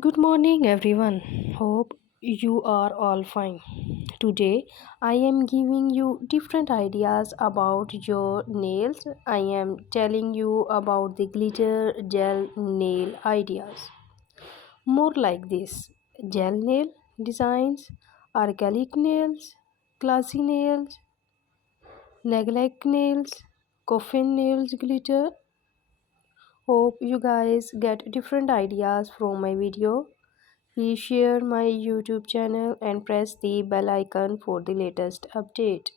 Good morning, everyone. Hope you are all fine. Today, I am giving you different ideas about your nails. I am telling you about the glitter gel nail ideas. More like this gel nail designs, acrylic nails, classy nails, neglect nails, coffin nails glitter. Hope you guys get different ideas from my video. Please share my YouTube channel and press the bell icon for the latest update.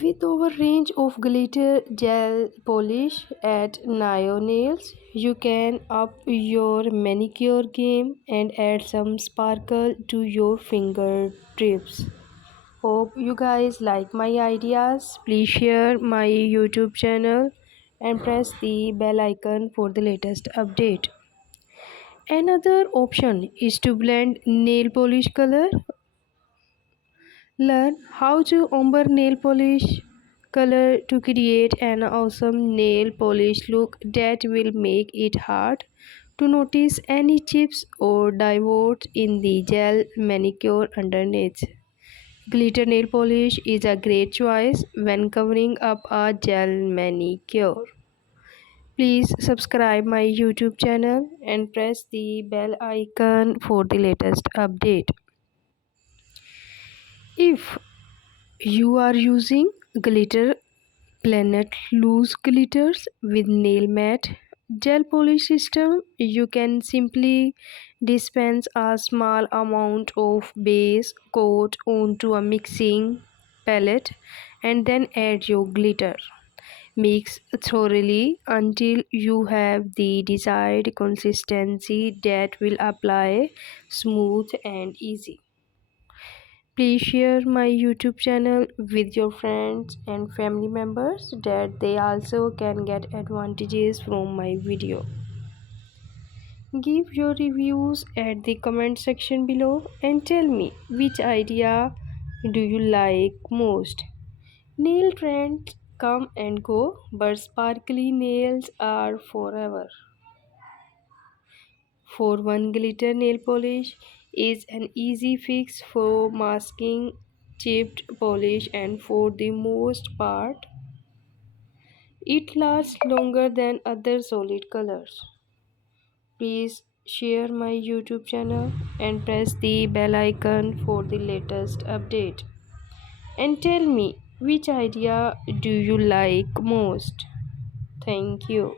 With our range of glitter gel polish at nails, you can up your manicure game and add some sparkle to your fingertips. Hope you guys like my ideas. Please share my YouTube channel and press the bell icon for the latest update. Another option is to blend nail polish color. Learn how to ombre nail polish color to create an awesome nail polish look that will make it hard to notice any chips or divots in the gel manicure underneath. Glitter nail polish is a great choice when covering up a gel manicure. Please subscribe my YouTube channel and press the bell icon for the latest update. If you are using glitter planet loose glitters with nail matte gel polish system, you can simply dispense a small amount of base coat onto a mixing palette and then add your glitter. Mix thoroughly until you have the desired consistency that will apply smooth and easy. Please share my YouTube channel with your friends and family members that they also can get advantages from my video. Give your reviews at the comment section below and tell me which idea do you like most. Nail trends come and go, but sparkly nails are forever. For one, glitter nail polish is an easy fix for masking chipped polish, and for the most part, it lasts longer than other solid colors. Please share my YouTube channel and press the bell icon for the latest update. And tell me which idea do you like most. Thank you.